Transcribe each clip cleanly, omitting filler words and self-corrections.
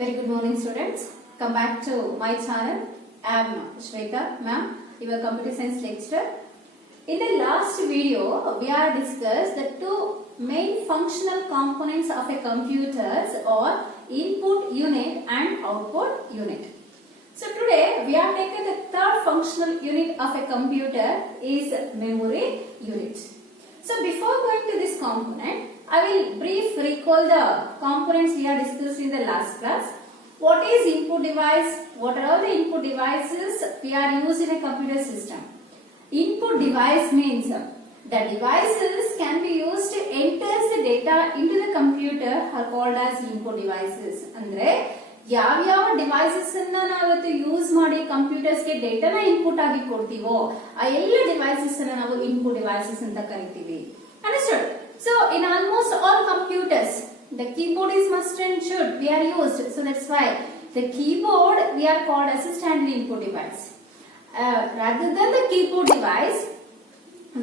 Very good morning, students. Come back to my channel. I am Shweta ma'am, your computer science lecturer. In the last video, we have discussed the two main functional components of a computer or input unit and output unit. So today we have taken the third functional unit of a computer is memory unit. So before going to this component, I will briefly recall the components we have discussed in the last class. What is input device? What are all the input devices we are used in a computer system? Input device means the devices can be used to enter the data into the computer are called as input devices. ಅಂದ್ರೆ ಯಾವ devices ಅನ್ನ ನಾವು use ಮಾಡಿ computers ಗೆ ಡೇಟಾನ input ಆಗಿ ಕೊಡ್ತೀವೋ ಆ ಎಲ್ಲ devices ಅನ್ನ ನಾವು ಇನ್ಪುಟ್ ಡಿವೈಸಸ್ ಅಂತ ಕರಿತೀವಿ. Understood? So in almost all computers the keyboard is must and should be are used. So that's why the keyboard we are called as a standard input device. Rather than the keyboard device,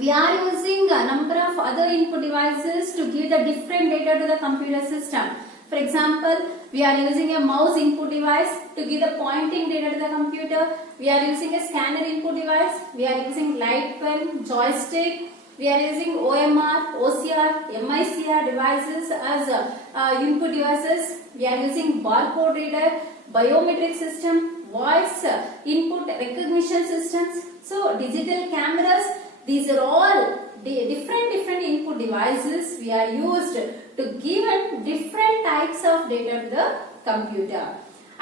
we are using a number of other input devices to give the different data to the computer system. For example, we are using a mouse input device to give the pointing data to the computer. We are using a scanner input device. We are using light pen, joystick. We are using OMR, OCR, MICR devices as input devices. We are using barcode reader, biometric system, voice input recognition systems. So digital cameras, these are all different input devices we are used to give different types of data to the computer.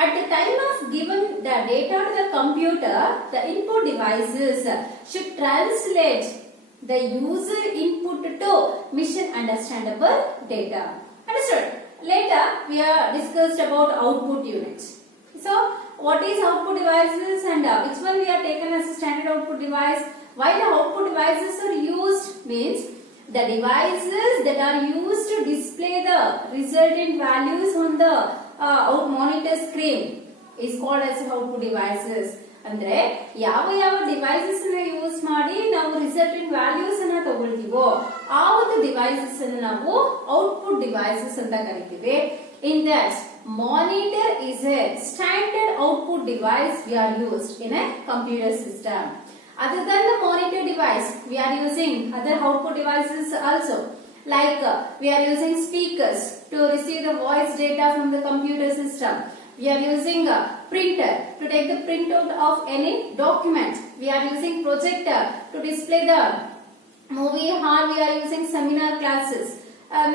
At the time of given the data to the computer, the input devices should translate the user input to machine understandable data. Understood? Later we are discussed about output units. So what is output devices and which one we are taken as a standard output device? Why the output devices are used means the devices that are used to display the resultant values on the out monitor screen is called as output devices. ಅಂದ್ರೆ ಯಾವ devices ಅನ್ನ use ಮಾಡಿ ನಾವು resultant values ಅನ್ನ ತಗೊಳ್ತೀವೋ ಆ ಒಂದು devices ಅನ್ನು ನಾವು ಔಟ್ಪುಟ್ ಡಿವೈಸಸ್ ಅಂತ ಕರಿತೀವಿ. In that, monitor is a standard output device we are used in a computer system. Other than the monitor device, we are using other output devices also. Like we are using speakers to receive the voice data from the computer system. We are using a printer to take the printout of any document. We are using projector to display the movie, or we are using seminar classes.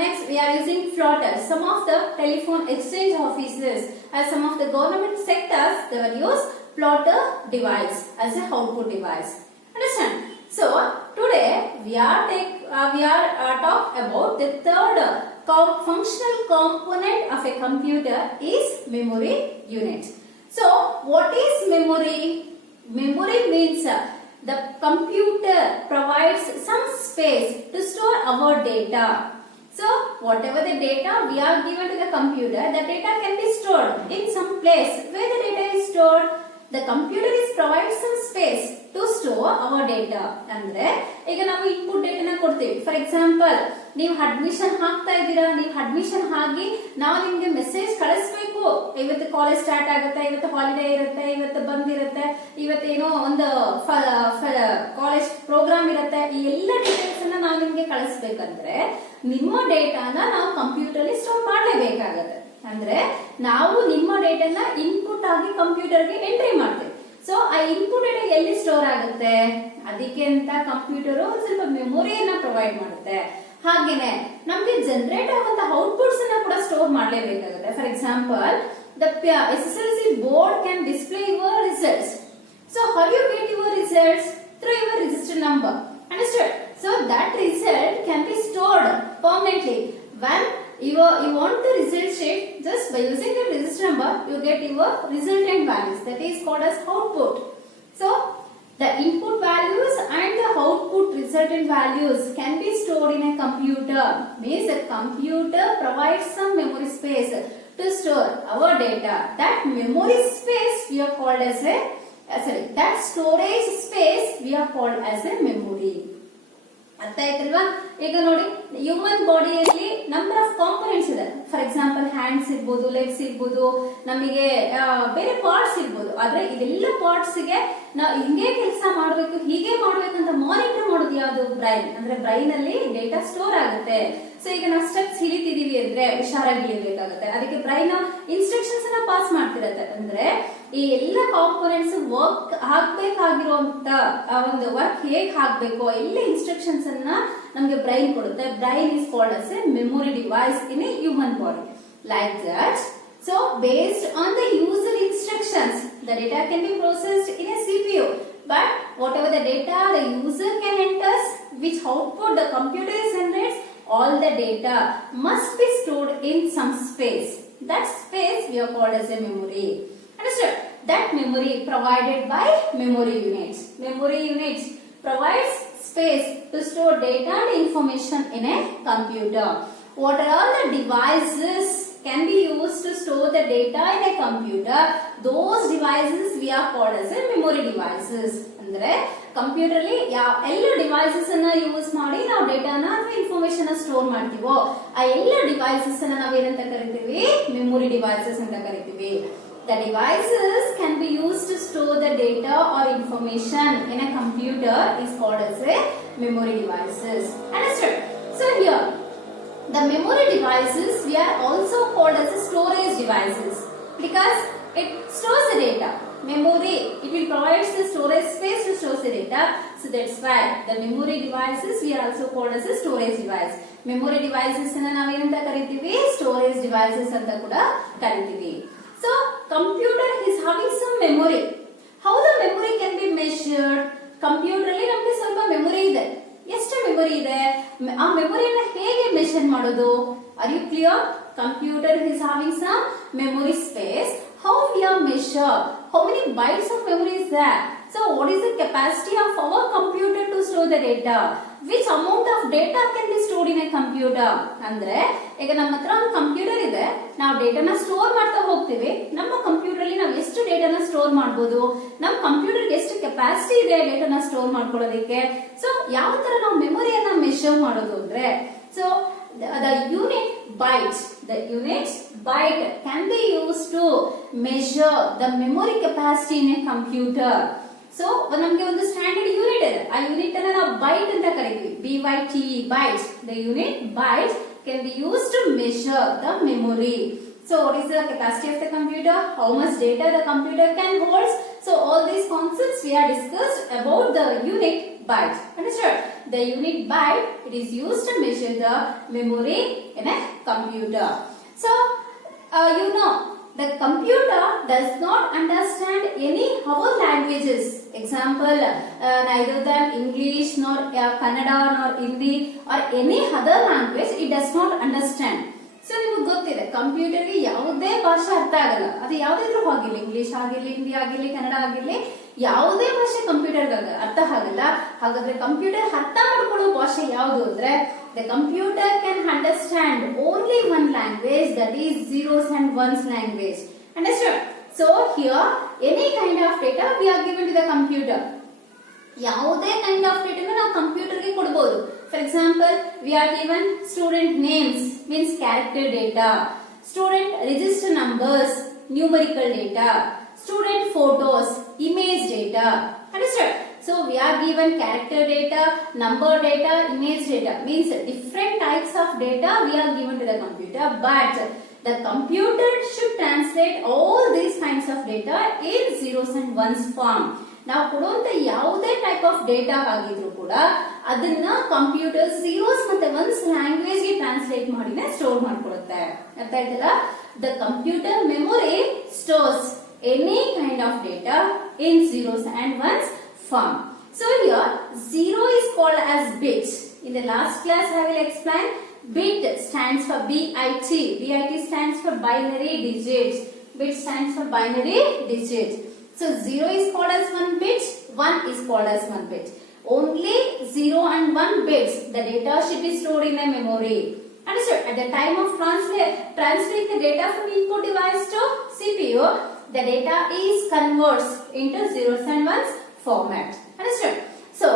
Next, we are using plotter. Some of the telephone exchange offices and some of the government sectors they will use plotter device as a output device. Understand? So today we are talk about the third functional component of a computer is memory unit. So what is memory? Memory means the computer provides some space to store our data. So whatever the data we are given to the computer, the data can be stored in some place. Where the data is stored, the computer is provides some space to store our data. ಅಂದ್ರೆ ಈಗ ನಾವು input ಡೇಟಾನ ಕೊಡ್ತೀವಿ. For example ನೀವು admission ಹಾಕ್ತಾ ಇದ್ದೀರಾ, ನೀವು admission ಆಗಿ ನಾವು ನಿಮ್ಗೆ ಮೆಸೇಜ್ ಕಳಿಸ್ಬೇಕು, ಇವತ್ತು ಕಾಲೇಜ್ ಸ್ಟಾರ್ಟ್ ಆಗುತ್ತೆ, ಇವತ್ತು ಹಾಲಿಡೇ ಇರುತ್ತೆ, ಇವತ್ತು ಬಂದಿರುತ್ತೆ, ಇವತ್ತೇನೋ ಒಂದು ಕಾಲೇಜ್ ಪ್ರೋಗ್ರಾಮ್ ಇರುತ್ತೆ, ಈ ಎಲ್ಲ ಡೀಟೇಲ್ಸ್ ಅನ್ನ ನಾವು ನಿಮ್ಗೆ ಕಳಿಸ್ಬೇಕಂದ್ರೆ ನಿಮ್ಮ ಡೇಟಾನ ನಾವು ಕಂಪ್ಯೂಟರ್ ಅಲ್ಲಿ ಸ್ಟೋರ್ ಮಾಡಲೇಬೇಕಾಗತ್ತೆ. ಅಂದ್ರೆ ನಾವು ನಿಮ್ಮ ಡೇಟಾನ ಇನ್ಪುಟ್ ಆಗಿ ಕಂಪ್ಯೂಟರ್ಗೆ ಎಂಟ್ರಿ ಮಾಡ್ತೇವೆ. ಸೊ ಆ ಇನ್ಪುಟ್ ಡೇಟಾ ಎಲ್ಲಿ ಸ್ಟೋರ್ ಆಗುತ್ತೆ, ಅದಕ್ಕೆ ಅಂತ ಕಂಪ್ಯೂಟರ್ ಒಂದು ಸ್ವಲ್ಪ ಮೆಮೊರಿಯನ್ನ ಪ್ರೊವೈಡ್ ಮಾಡುತ್ತೆ. ಹಾಗೇನೆ ನಮ್ಗೆ ಜನರೇಟ್ ಆಗುವಂತ ಔಟ್ಪುಟ್ಸ್ ಅನ್ನ ಕೂಡ ಸ್ಟೋರ್ ಮಾಡಲೇಬೇಕಾಗುತ್ತೆ. For example the SSLC board can display your results. So how you get your results? Through your register number. Understood? So that result can be stored permanently. When you want the result sheet, just by using the register number you get your resultant values, that is called as output. So the input values and the output resultant values can be stored in a computer. Means the computer provides some memory space to store our data. That memory space we are called as a that storage space we are called as a memory. ಅರ್ಥ ಆಯ್ತಲ್ವಾ? ಈಗ ನೋಡಿ human ಬಾಡಿಯಲ್ಲಿ number of components ಇದೆ. For example hands ಇರ್ಬೋದು, legs ಇರ್ಬೋದು, ನಮಗೆ ಬೇರೆ ಪಾರ್ಟ್ಸ್ ಇರ್ಬೋದು. ಆದ್ರೆ ಇದೆಲ್ಲ ಪಾರ್ಟ್ಸ್ ಗೆ ನಾವು ಹಿಂಗೆ ಕೆಲಸ ಮಾಡ್ಬೇಕು, ಹೀಗೆ ಮಾಡ್ಬೇಕಂತ ಮಾನಿಟರ್ ಮಾಡೋದು ಯಾವುದು? ಬ್ರೈನ್. ಅಂದ್ರೆ ಬ್ರೈನ್ ಅಲ್ಲಿ ಡೇಟಾ ಸ್ಟೋರ್ ಆಗುತ್ತೆ. ಸೊ ಈಗ ನಾವು ಸ್ಟೆಪ್ಸ್ ಹಿಡಿತಿದೀವಿ ಅಂದ್ರೆ ಹುಷಾರಾಗಿ ಇಳಿಬೇಕಾಗುತ್ತೆ. ಅದಕ್ಕೆ ಬ್ರೈನ್ ಇನ್ಸ್ಟ್ರಕ್ಷನ್ಸ್ ಅನ್ನ ಪಾಸ್ ಮಾಡ್ತಿರತ್ತೆ. ಅಂದ್ರೆ ಈ ಎಲ್ಲ ಕಾಂಪೋನೆಂಟ್ಸ್ ವರ್ಕ್ ಆಗ್ಬೇಕಾಗಿರುವಂತ ಒಂದು ವರ್ಕ್ ಹೇಗ್ ಆಗ್ಬೇಕು ಎಲ್ಲ ಇನ್ಸ್ಟ್ರಕ್ಷನ್ಸ್ ಅನ್ನ ನಮ್ಗೆ ಬ್ರೈನ್ ಕೊಡುತ್ತೆ. Brain is called as a memory device in a human body. Like that, so based on the user instructions, the data can be processed in a CPU. But whatever the data the user can enter, which output the computer generates, all the data must be stored in some space. That space we are called as a memory. Understood? That memory provided by memory units. Memory units provides space to store data and information in a computer. What are all the devices can be used to store the data in a computer? Those devices we are called as a memory devices. ಅಂದ್ರೆ computer ಅಲ್ಲಿ ಎಲ್ಲ devices ಅನ್ನ use ಮಾಡಿ ನಾವು ಡೇಟಾನ ಅಥವಾ information store ಮಾಡ್ತೀವೋ ಆ ಎಲ್ಲ ಡಿವೈಸಸ್ ಅನ್ನ ನಾವೇನಂತ ಕರಿತೀವಿ? ಮೆಮೊರಿ ಡಿವೈಸಸ್ ಅಂತ ಕರಿತೀವಿ. The devices can be used to store the data or information in a computer is called as a memory devices. Understood? So here, the memory devices we are also called as a storage devices because it stores the data. Memory, it will provide the storage space to store the data. So that's why the memory devices we are also called as a storage device. Memory devices na navenanta karithivi? Storage devices anta kuda karithivi. So computer is having some memory. How the memory can be measured? Computer ಅಲ್ಲಿ ನಮಗೆ ಸ್ವಲ್ಪ memory ಇದೆ. ಎಷ್ಟು memory ಇದೆ? ಆ ಮೆಮೊರಿಯನ್ನು ಹೇಗೆ measure ಮಾಡೋದು? Are you clear? Computer is having some memory space. How we are measure? How many bytes of memory is there? So what is the capacity of our computer to store the data? Which amount of data can be stored in a computer? ಅಂದ್ರೆ ಈಗ ನಮ್ಮ ಹತ್ರ ಒಂದು computer ಇದೆ, ನಾವು ಡೇಟಾನ store ಮಾಡ್ತಾ ಹೋಗ್ತೀವಿ. ನಮ್ಮ ಕಂಪ್ಯೂಟರ್ ಅಲ್ಲಿ ನಾವು ಎಷ್ಟು ಡೇಟಾನ ಸ್ಟೋರ್ ಮಾಡಬಹುದು? ನಮ್ಮ ಕಂಪ್ಯೂಟರ್ಗೆ ಎಷ್ಟು ಕೆಪಾಸಿಟಿ ಇದೆ ಡೇಟಾನ ಸ್ಟೋರ್ ಮಾಡ್ಕೊಳ್ಳೋದಕ್ಕೆ? ಸೊ ಯಾವ ತರ ನಾವು ಮೆಮೊರಿಯನ್ನ ಮೆಷರ್ ಮಾಡೋದು ಅಂದ್ರೆ, so the unit byte can be used to measure the memory capacity in a computer. So ನಮಗೆ ಒಂದು ಸ್ಟ್ಯಾಂಡರ್ಡ್ ಯೂನಿಟ್ ಇದೆ, ಆ ಯೂನಿಟ್ ಅನ್ನ ನಾವು ಬೈಟ್ ಅಂತ ಕರಿತೀವಿ. BYTE, bytes. The unit byte can be used to measure the memory. So what is the capacity of the computer? How much data the computer can hold? So all these concepts we are discussed about the unit byte. Understood? The unit byte, it is used to measure the memory in a computer. So you know, the computer does not understand any other languages. Example, neither than English nor Kannada nor Hindi or any other language it does not understand. So ನಿಮಗೆ ಗೊತ್ತಿದೆ ಕಂಪ್ಯೂಟರ್ಗೆ ಯಾವುದೇ ಭಾಷೆ ಅರ್ಥ ಆಗಲ್ಲ. ಅದು ಯಾವುದಾದ್ರೂ ಆಗಿರ್ಲಿ, ಇಂಗ್ಲಿಷ್ ಆಗಿರ್ಲಿ, ಹಿಂದಿ ಆಗಿರ್ಲಿ, ಕನ್ನಡ ಆಗಿರ್ಲಿ, ಯಾವುದೇ ಭಾಷೆ ಕಂಪ್ಯೂಟರ್ಗೆ ಅರ್ಥ ಆಗಲ್ಲ. ಹಾಗಾದ್ರೆ ಕಂಪ್ಯೂಟರ್ ಅರ್ಥ ಮಾಡ್ಕೊಳ್ಳೋ ಭಾಷೆ ಯಾವುದು ಅಂದ್ರೆ, the computer can understand only one language, that is zeros and ones language. Understood? So here any kind of data we are given to the computer. ಯಾವುದೇ ಕೈಂಡ್ ಆಫ್ ಡೇಟಾ ನಾವು ಕಂಪ್ಯೂಟರ್ಗೆ ಕೊಡಬಹುದು. For example, we are given student names, means character data, student register numbers, numerical data, student photos, image data. Understood? So we are given character data, number data, image data, means different types of data we are given to the computer, but the computer should translate all these kinds of data in zeros and ones form. ನಾವು ಕೊಡುವಂತ ಯಾವುದೇ type of data ಆಗಿದ್ರು ಕೂಡ ಅದನ್ನ computer zeros ಮತ್ತೆ ones language ಗೆ translate ಮಾಡಿನೇ store ಮಾಡ್ಕೊಳ್ಳುತ್ತೆ. ಅರ್ಥ ಆಯ್ತಲ್ಲ? The computer memory stores any kind of data in zeros and ones form. So here zero is called as bit. In the last class I will explain bit stands for BIT. BIT stands for binary digits. Bit stands for binary digits. So 0 is called as 1 bit, 1 is called as 1 bit. Only 0 and 1 bits the data should be stored in a memory. Understood? At the time of transferring the data from input device to CPU, the data is converts into zeros and ones format. Understood? So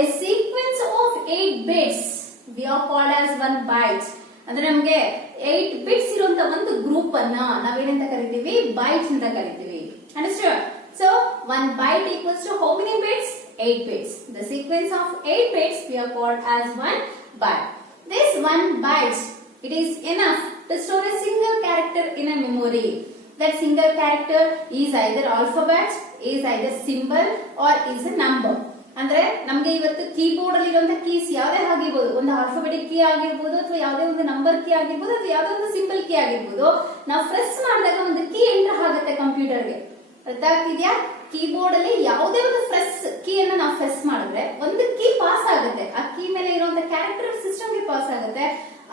a sequence of 8 bits we are called as 1 byte. ಅಂದ್ರೆ ನಮಗೆ 8 bits ಇರುವಂತ ಒಂದು group ಅನ್ನ ನಾವೇನಂತ ಕರಿತೀವಿ, bites ಅಂತ ಕರಿತೀವಿ. Understand? So 1 byte equals to how many bits? 8 bits. The sequence of 8 bits we are called as 1 byte. This 1 byte, it is enough to store a single character in a memory. That single character is either alphabet, is either symbol or is a number. ಅಂದ್ರೆ ನಮಗೆ ಇವತ್ತು keyboard ಅಲ್ಲಿ ಇರುವಂತಹ keys ಯಾವುದೇ ಆಗಿರ್ಬೋದು, ಒಂದು alphabetic key ಆಗಿರ್ಬೋದು ಅಥವಾ ಯಾವುದೇ ಒಂದು ನಂಬರ್ ಕೀ ಆಗಿರ್ಬೋದು ಅಥವಾ ಯಾವುದೇ ಒಂದು ಸಿಂಬಲ್ ಕೀ ಆಗಿರ್ಬೋದು, ನಾವು ಪ್ರೆಸ್ ಮಾಡಿದಾಗ ಒಂದು ಕೀ ಎಂಟರ್ ಆಗುತ್ತೆ ಕಂಪ್ಯೂಟರ್ಗೆ. ಅರ್ಥ ಆಗ್ತಿದ್ಯಾ? ಕೀಬೋರ್ಡ್ ಅಲ್ಲಿ ಯಾವುದೇ ಒಂದು ಪ್ರೆಸ್ ಕೀಯನ್ನ ನಾವು ಪ್ರೆಸ್ ಮಾಡಿದ್ರೆ ಒಂದು ಕೀ ಪಾಸ್ ಆಗುತ್ತೆ. ಆ ಕೀ ಮೇಲೆ ಇರುವಂತ ಕ್ಯಾರೆಕ್ಟರ್ ಸಿಸ್ಟಮ್ ಗೆ ಪಾಸ್ ಆಗುತ್ತೆ.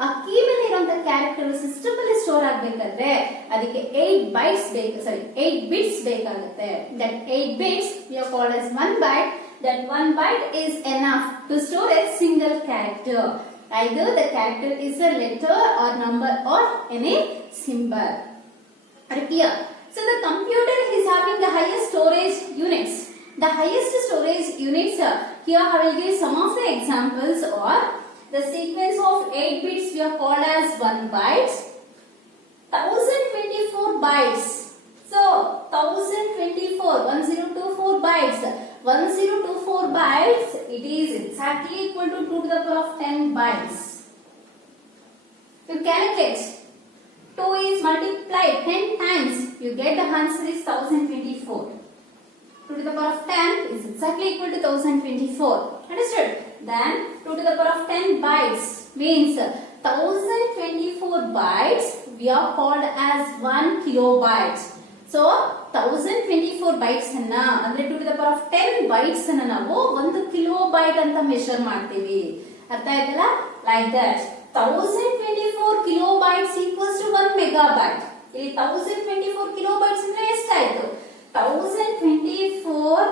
ಆ ಕೀ ಮೇಲೆ ಇರುವಂತ ಕ್ಯಾರೆಕ್ಟರ್ ಸಿಸ್ಟಮ್ ಅಲ್ಲಿ ಸ್ಟೋರ್ ಆಗ್ಬೇಕಂದ್ರೆ ಅದಕ್ಕೆ 8 bytes ಬೇಕು, 8 bits ಬೇಕಾಗುತ್ತೆ. That 8 bits we are called as 1 byte. That 1 byte is enough to store a single character. Either the character is a letter or number or any symbol. Are you clear? So the computer is having the highest storage units. The highest storage units, here I will give some of the examples. Or the sequence of 8 bits we are called as 1 byte. 1024 bytes. So 1024, 1024 bytes. 1024 bytes, it is exactly equal to 2 to the power of 10 bytes. You calculate. 2 is multiplied 10 times. You get the answer is 1024. 2 to the power of 10 is exactly equal to 1024. Understood? Then 2 to the power of 10 bytes means 1024 bytes we are called as 1 kilobyte. So 1024 bytes ಅನ್ನ ಅಂದ್ರೆ 2 to the power of 10 bytes ಅನ್ನ ನಾವು 1 kilobyte ಅಂತ measure ಮಾಡ್ತೀವಿ. ಅರ್ಥ ಆಯ್ತಲ್ಲ? Like that. 1024 kilobytes equals to 1 megabyte. ಇಲ್ಲಿ 1024 kilobytes ಅಂದ್ರೆ ಎಷ್ಟಾಯ್ತು? 1024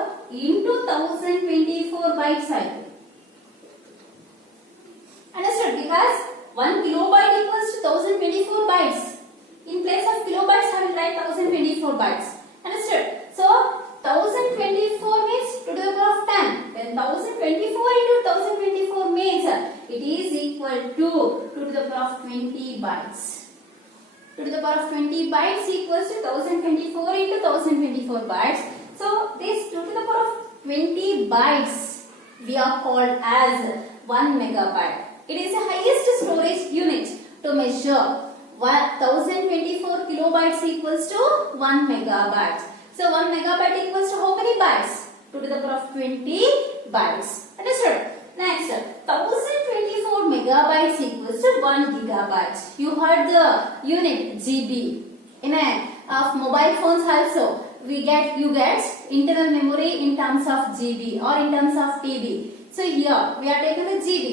into 1024 bytes ಆಯ್ತು. Understood? Because 1 kilobyte equals to 1024 bytes. In place of kilobytes, I will write 1024 bytes. Understood? So 1024 means 2 to the power of 10. Then 1024 into 1024 means it is equal to 2 to the power of 20 bytes. 2 to the power of 20 bytes equals to 1024 into 1024 bytes. So this 2 to the power of 20 bytes we are called as 1 megabyte. It is the highest storage unit to measure. 1024 kilobytes equals to 1 megabyte. So 1 megabyte equals to how many bytes? 2 to the power of 20 bytes. Understood? Next, 1024 megabytes equals to 1 gigabyte. You heard the unit GB. In a of mobile phones also, you get internal memory in terms of GB or in terms of TB. So here we are taking the GB.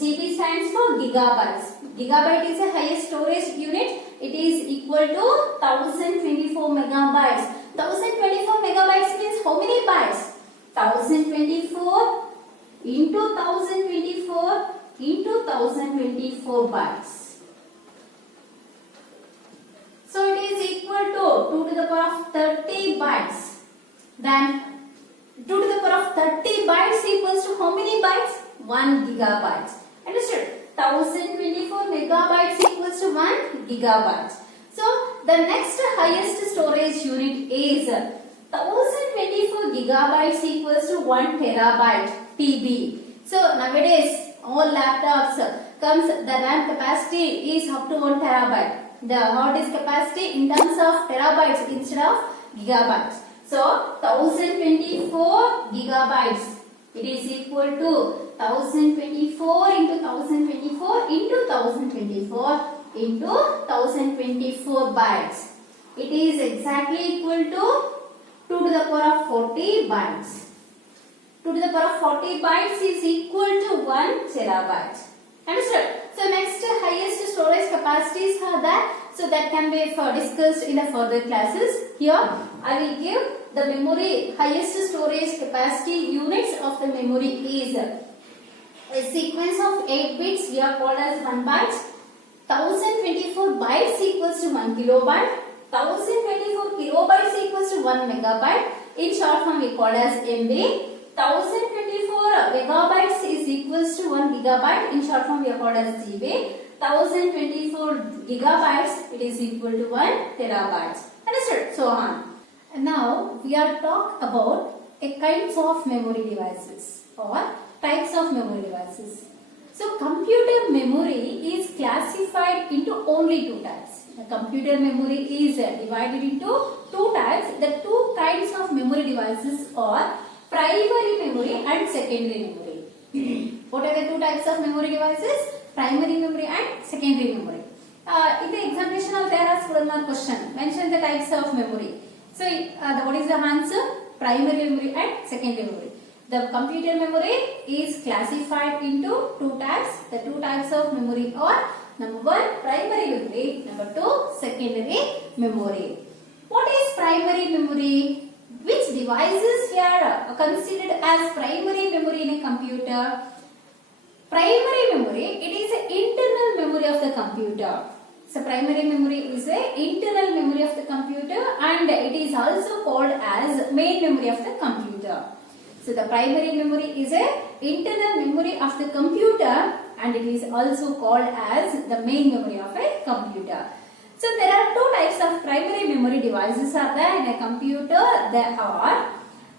GB stands for gigabytes. Gigabyte is the highest storage unit. It is equal to 1024 megabytes. 1024 megabytes means how many bytes? 1024 into 1024 into 1024 bytes. So it is equal to 2 to the power of 30 bytes. Then 2 to the power of 30 bytes equals to how many bytes? 1 gigabyte. Understood? 1024 megabytes equals to 1 gigabyte. So the next highest storage unit is 1024 gigabytes equals to 1 terabyte TB. So nowadays all laptops comes the RAM capacity is up to 1 terabyte. The hard disk capacity in terms of terabytes instead of gigabytes. So 1024 gigabytes, it is equal to 1024 into 1024 into 1024 into 1024 bytes. It is exactly equal to 2 to the power of 40 bytes. 2 to the power of 40 bytes is equal to 1 terabyte. Understood? So next highest storage capacities are that. So that can be discussed in the further classes. Here I will give the memory highest storage capacity units of the memory is a sequence of 8 bits we are called as 1 byte. 1024 bytes equals to 1 kilobyte. 1024 kilobytes equals to 1 megabyte. In short form we call as MB. 1024 megabytes is equals to 1 gigabyte. In short form we are called as GB. 1024 gigabytes, it is equal to 1 terabytes. Understood? So on. And now we are talk about a kinds of memory devices or types of memory devices. So computer memory is classified into only two types. The computer memory is divided into two types. The two kinds of memory devices are primary memory and secondary memory. What are the two types of memory devices? Primary memory and secondary memory. In the examination of there asked one more question. Mention the types of memory. So what is the answer? Primary memory and secondary memory. The computer memory is classified into two types. The two types of memory are number one, primary memory. Number two, secondary memory. What is primary memory? Which devices are considered as primary memory in a computer? Primary memory, it is an internal memory of the computer. So primary memory is an internal memory of the computer and it is also called as main memory of the computer. So the primary memory is an internal memory of the computer and it is also called as the main memory of a computer. So there are two types of primary memory devices are there in a computer. There are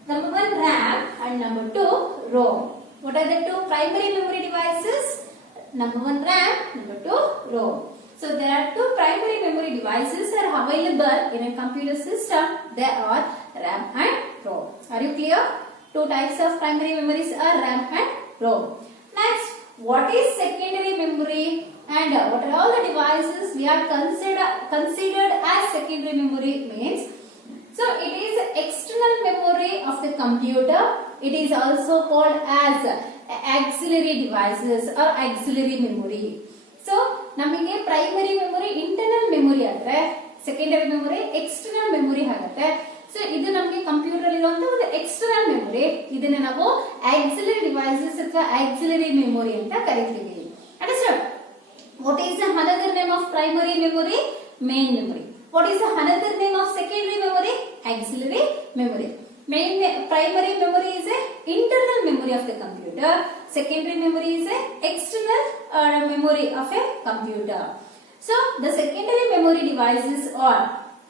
number one RAM and number two ROM. What are the two primary memory devices? Number one RAM, number two ROM. So there are two primary memory devices are available in a computer system. There are RAM and ROM. Are you clear? Two types of primary memories are RAM and ROM. Next, what is secondary memory and what are all the devices we are considered as secondary memory means? So it is external memory of the computer. It is also called as auxiliary devices or auxiliary memory. So ನಮಗೆ primary memory internal memory ಆದ್ರೆ secondary memory external memory ಆಗುತ್ತೆ. So ಇದು ನಮಗೆ computer ಅಲ್ಲಿ ಇರುವಂತ ಒಂದು external memory. ಇದನ್ನ ನಾವು ಆಕ್ಸಿಲರಿ ಡಿವೈಸಸ್ ಅಥವಾ ಆಕ್ಸಿಲರಿ ಮೆಮೊರಿ ಅಂತ ಕರೀತೀವಿ. Understand? What is the another name of primary memory? Main memory. What is the another name of secondary memory? Auxiliary memory. Primary memory is a internal memory of the computer. Secondary memory is a external memory of a computer. So the secondary memory devices are,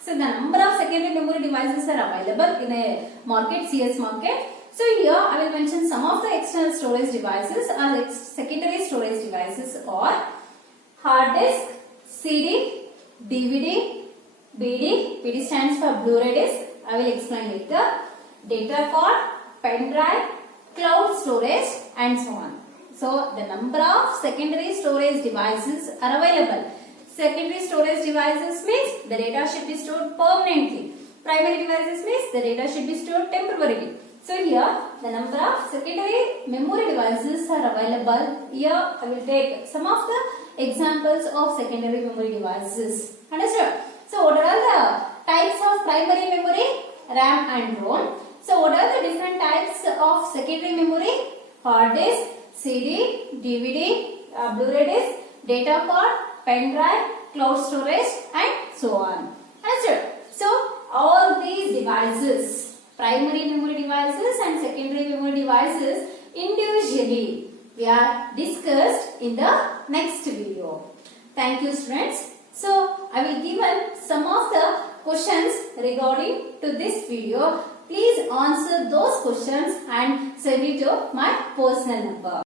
so the number of secondary memory devices are available in a market, CS market. So here I will mention some of the external storage devices or secondary storage devices are hard disk, CD, DVD, BD. BD stands for Blu-ray disc. I will explain later. Data card, pen drive, cloud storage and so on. So the number of secondary storage devices are available. Secondary storage devices means the data should be stored permanently. Primary devices means the data should be stored temporarily. So here the number of secondary memory devices are available. Here I will take some of the examples of secondary memory devices. Understood? So what are the types of primary memory? RAM and ROM. So what are the different types of secondary memory? Hard disk, CD, DVD, Blu-ray disc, data card, pen drive, cloud storage and so on. Understood? So all these devices, primary memory devices and secondary memory devices individually we are discussed in the next video. Thank you students. So I will give some of the questions regarding to this video. Please answer those questions and send it to my personal number.